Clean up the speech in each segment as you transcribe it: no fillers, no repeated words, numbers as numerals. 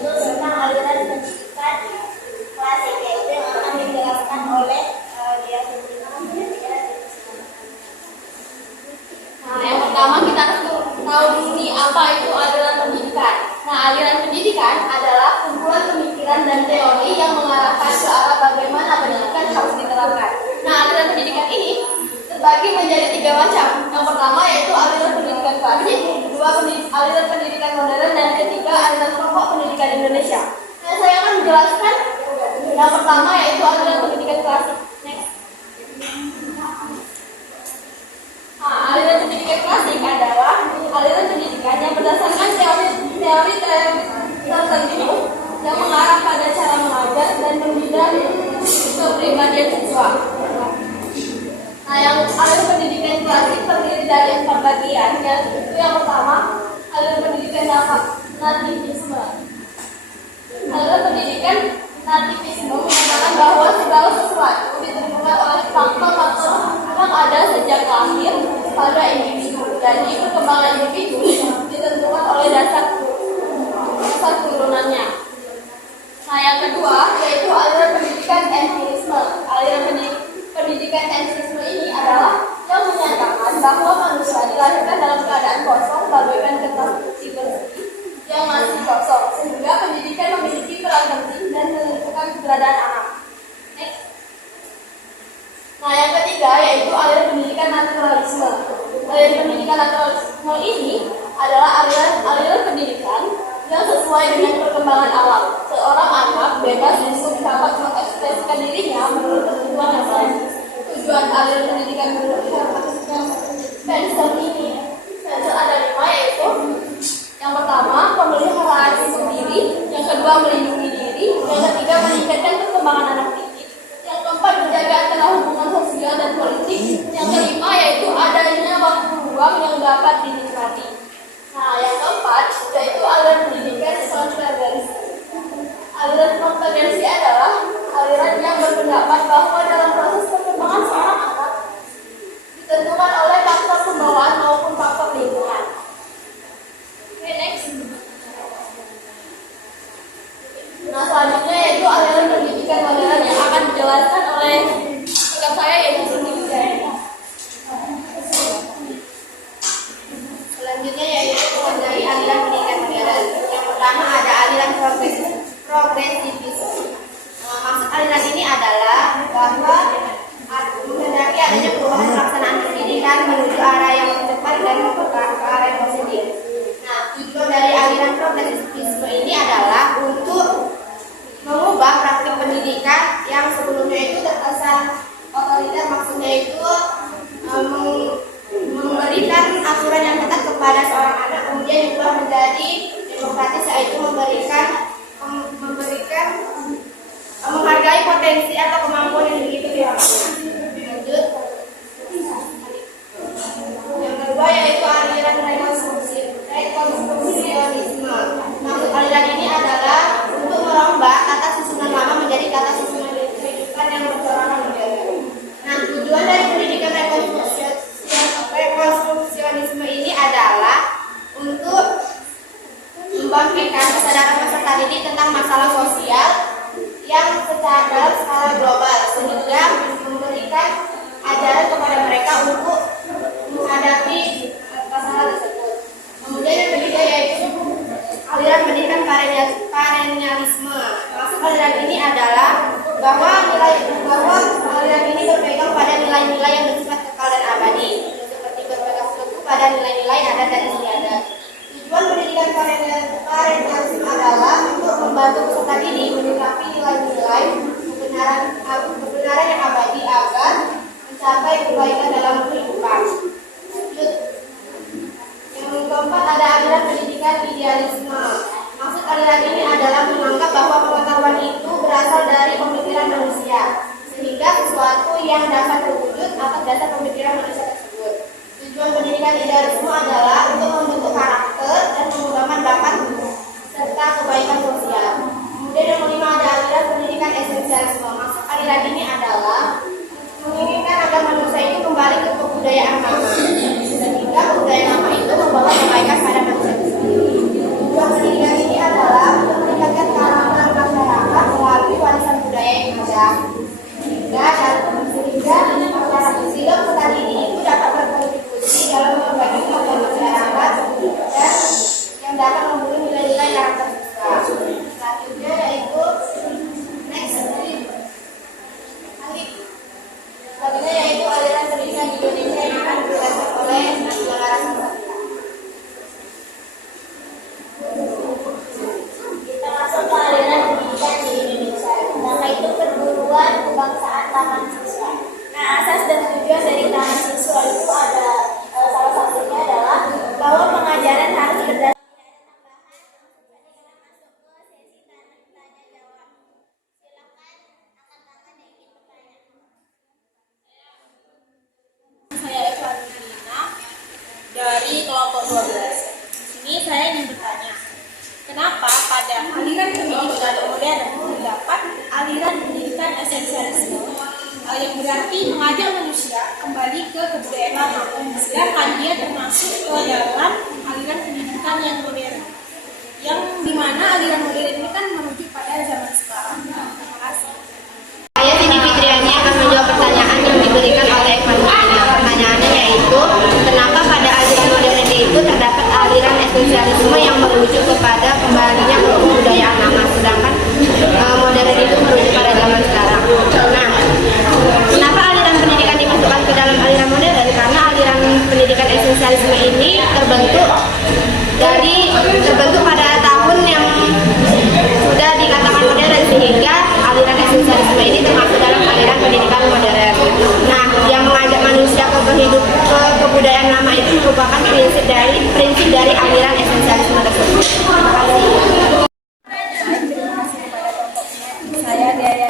tentang aliran pendidikan klasik, yaitu yang akan dijelaskan oleh dia sendiri. Nah, yang pertama kita harus tahu dulu nih apa itu aliran pendidikan. Nah, aliran pendidikan adalah kumpulan pemikiran dan teori yang mengarahkan ke arah bagaimana pendidikan harus diterapkan. Nah, aliran pendidikan ini terbagi menjadi 3 macam. Yang pertama yaitu aliran pendidikan klasik, kedua aliran pendidikan modern, dan ketiga aliran pokok pendidikan Indonesia. Nah, saya akan menjelaskan yang pertama yaitu aliran pendidikan klasik. Next. Nah, aliran pendidikan klasik adalah aliran pendidikan yang berdasarkan teori tertentu yang mengarah pada cara mengajar dan mendidik kepribadian siswa. Nah, yang aliran pendidikan klasik terdiri dari 4 bagian. Yaitu yang pertama, aliran pendidikan nativisme. Aliran pendidikan nativisme mengatakan bahwa segala sesuatu ditentukan oleh faktor-faktor yang ada sejak lahir pada individu, dan perkembangan individu ditentukan oleh dasar turunannya. Nah, yang kedua yaitu aliran pendidikan empirisme. Aliran pendidikan empirisme ini adalah yang menyatakan bahwa manusia dilahirkan dalam keadaan kosong bagaikan kertas putih bersih yang masih kosong, sehingga pendidikan memiliki peran penting dan menentukan keberadaan anak. Next. Nah, yang ketiga yaitu aliran pendidikan naturalisme. Aliran pendidikan naturalisme ini adalah aliran pendidikan yang sesuai dengan perkembangan alam. Seorang anak bebas untuk dapat mengekspresikan dirinya menurut ketentuan yang saintis. Tujuan aliran pendidikan Spencer ini, ada 5, yaitu yang pertama pemeliharaan itu diri, yang kedua melindungi diri, yang ketiga meningkatkan perkembangan anak didik, yang keempat menjaga antara hubungan sosial dan politik, yang kelima yaitu adanya waktu luang yang dapat dinikmati. Nah, yang keempat yaitu aliran pendidikan konvergensi. Aliran konvergensi adalah aliran yang berpendapat bahwa dalam proses perkembangan seorang anak ditentukan oleh faktor pembawaan maupun faktor lingkungan. Oke, next. Nah, selanjutnya yaitu aliran pendidikan modern yang akan dijelaskan oleh rekan saya yaitu Siti. Selanjutnya yaitu mengenai aliran pendidikan modern. Yang pertama ada aliran progresivisme. Maksud aliran ini adalah bahwa menghendaki adanya perubahan pelaksanaan pendidikan menuju arah yang lebih cepat dan ke arah yang positif. Nah, tujuan dari aliran progresivisme ini adalah untuk mengubah praktik pendidikan yang sebelumnya itu terkesan otoriter, maksudnya itu memberikan aturan yang ketat kepada seorang anak, kemudian diubah menjadi demokratis, yaitu memberikan menghargai potensi atau kemampuan yang begitu diharapkan. Lanjut. Yang kedua yaitu aliran rekonstruksionisme. Maksud aliran ini adalah untuk merombak tata susunan lama menjadi tata susunan kehidupan yang bercorak modern. Nah, tujuan dari pendidikan rekonstruksionisme ini adalah untuk membangkitkan kesadaran peserta didik tentang masalah sosial yang secara skala global, sehingga memberikan ajaran kepada mereka untuk menghadapi masalah tersebut. Kemudian yang ketiga yaitu aliran pendidikan perennialisme. Maksud aliran ini adalah bahwa aliran ini berpegang pada nilai-nilai yang bersifat kekal dan abadi, seperti berpegang teguh pada nilai-nilai adat dan istiadat. Tujuan pendidikan perennialisme adalah untuk membantu peserta didik menyikapi nilai-nilai kebenaran yang abadi agar mencapai kebaikan dalam kehidupan. Yang keempat ada aliran pendidikan idealisme. Maksud aliran ini adalah menganggap bahwa pengetahuan itu berasal dari pemikiran manusia, sehingga sesuatu yang dapat terwujud atas dasar pemikiran manusia tersebut. Tujuan pendidikan idealisme adalah untuk membentuk karakter dan mengembangkan bakat serta kebaikan sosial. Kemudian yang kelima ada aliran pendidikan esensialisme. Maksud aliran ini adalah menginginkan agar manusia itu kembali ke kebudayaan lama, sehingga kebudayaan lama itu membawa kebaikan pada manusia. Tujuan pendidikan ini adalah kelompok 12. Di sini saya ingin bertanya, kenapa pada aliran pendidikan modern terdapat aliran pendidikan esensialisme yang berarti mengajak manusia kembali ke kebudayaan lama, sedangkan dia termasuk ke dalam aliran pendidikan yang modern, yang dimana aliran modern ini kan merujuk pada zaman sekarang. Terima kasih. Saya Siti Fitriani akan menjawab pertanyaan yang diberikan oleh Ekman. Pertanyaannya yaitu, kenapa pada aliran modern itu terdapat aliran esensialisme yang merujuk kepada kembalinya ke kebudayaan lama, sedangkan modern itu merujuk pada zaman sekarang. Nah, kenapa aliran pendidikan dimasukkan ke dalam aliran modern? Karena aliran pendidikan esensialisme ini terbentuk pada tahun yang sudah dikatakan modern, sehingga aliran esensialisme ini termasuk dalam aliran pendidikan modern. Nah, yang mengajak manusia ke kebudayaan lama itu merupakan prinsip dari aliran esensialisme tersebut. Terima kasih. Saya Daya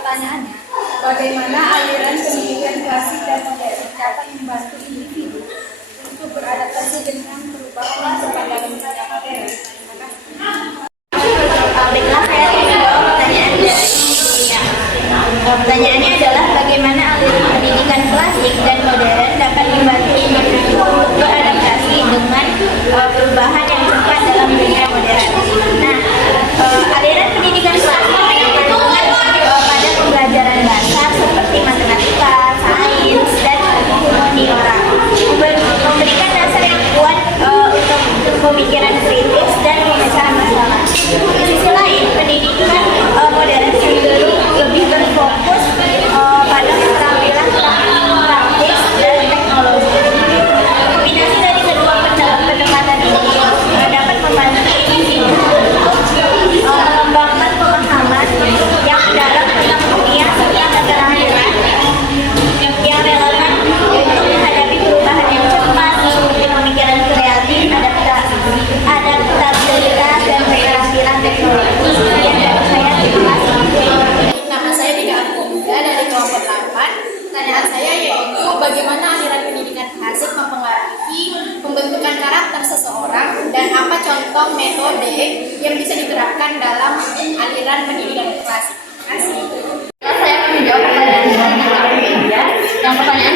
pertanyaannya, bagaimana aliran pendidikan klasik dan modern dapat membantu individu untuk beradaptasi dengan perubahan kepada dunia modern? Terima kasih. Baiklah, saya akan menjawab pertanyaan dari pertanyaannya adalah bagaimana aliran pendidikan klasik dan modern dapat membantu individu untuk beradaptasi dengan perubahan yang cepat dalam dunia modern. Nah, aliran pendidikan klasik itu pada pembelajaran dasar seperti matematika, sains, dan humaniora, memberikan dasar yang kuat untuk pemikiran kritis dan pemecahan masalah. Di sisi lain, pendidikan modern cenderung lebih berfokus pada keterampilan praktis dan teknologi. Kombinasi dari kedua pendekatan ini dapat membantu individu untuk mengembangkan pemahaman yang dalam tentang dunia serta keterampilan yang relevan untuk menghadapi perubahan yang cepat seperti pemikiran kreatif, adaptabilitas, dan keterampilan teknologi. Saya terima kasih. Nama saya Dika Akumda dari kelompok 8. Pertanyaan saya yaitu, bagaimana aliran pendidikan klasik mempengaruhi pembentukan karakter seseorang dan apa contoh metode yang bisa diterapkan dalam aliran pendidikan klasik? Terima kasih. Saya akan menjawab pertanyaan dari media. Yang pertanyaan